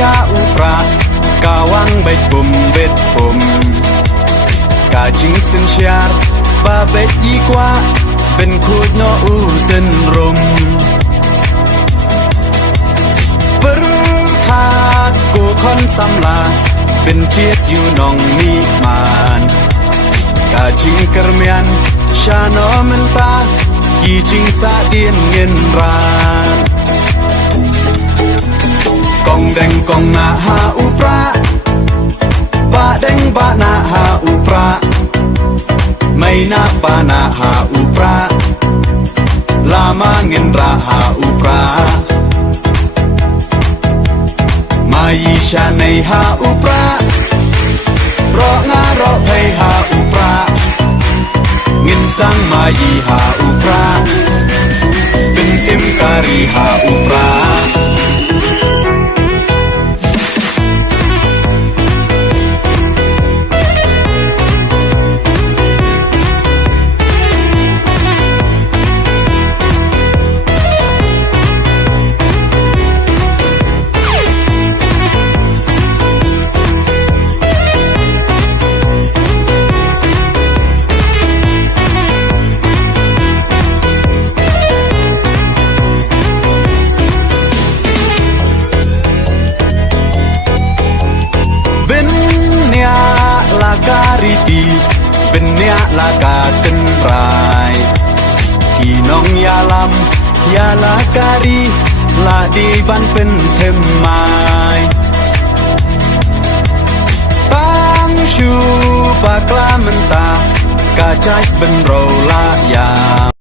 ยาอุปรากาวังใบปุ่มเบ็ดปุ่มกาจิงสินเชียร์บาเบ็ดยีกว่าเป็นคูดโนอูเซนรมปรึคากูคนสำลาเป็นเจียดอยู่นองมีมานกาจิงกระเมียนชาโนมันตากีจิงสาเดียนเงินรานกองแดงกองนาหาอุปราบาแดงบานาหาอุปราไม่นาปานาหาอุปราลามาเงินราหาอุปรามายีชาในหาอุปรารองารอให้หาอุปราเงินสังมายีหาอุปราเป็นเอ็มการีหาอุปราดีเป็นเนื้อลากาตึนรายพี่น้องยาลำยาลาการีลาดีบันเป็นเทมไม้ปังชูปากลามันตากาใจเป็นเราลายา